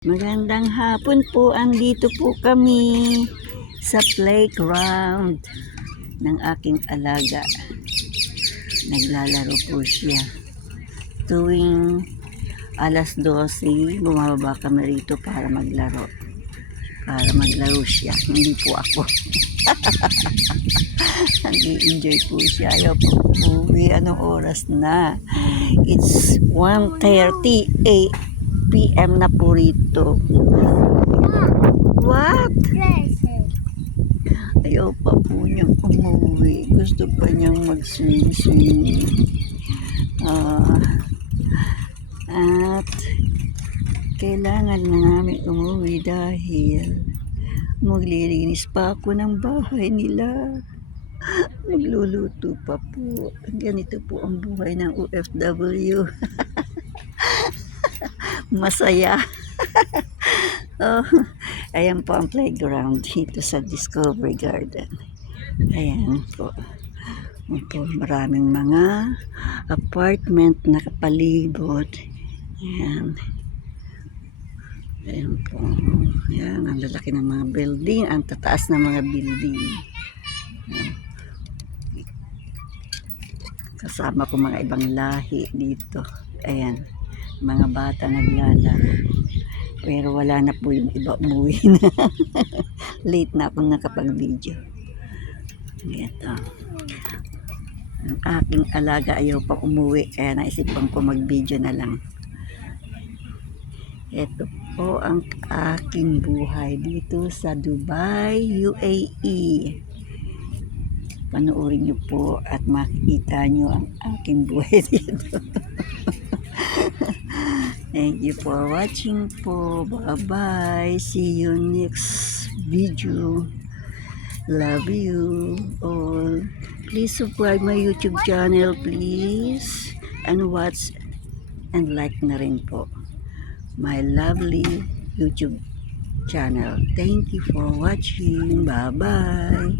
Magandang hapon po, andito po kami sa playground ng aking alaga. Naglalaro po siya. Tuwing alas 12, bumababa kami rito para maglaro. Para maglaro siya, hindi po ako. Nag-i-enjoy po siya. Ayaw po umuwi. Anong oras na? It's 1:30 PM na po rito. What? Ayaw pa po niyang umuwi. Gusto pa niyang mag-swing. At kailangan na namin umuwi dahil maglilinis pa ako ng bahay nila. Magluluto pa po. Ganito po ang buhay ng OFW. Masaya. Ayan po ang playground dito sa Discovery Garden. Ayan po. Maraming mga apartment na kapalibot. Ayan. Ayan po. Ayan, ang lalaki ng mga building. Ang tataas ng mga building. Ayan. Kasama ko mga ibang lahi dito. Ayan. Mga bata naglalaro. Pero wala na po yung iba, umuwi na. Late na akong nakapag-video. Ito. Ang aking alaga ayaw pa umuwi, kaya naisipan ko mag-video na lang. Ito po ang aking buhay dito sa Dubai, UAE. Panoorin niyo po at makikita niyo ang aking buhay dito. Thank you for watching po. Bye-bye. See you next video. Love you all. Please subscribe my YouTube channel, please. And watch and like na rin po my lovely YouTube channel. Thank you for watching. Bye-bye.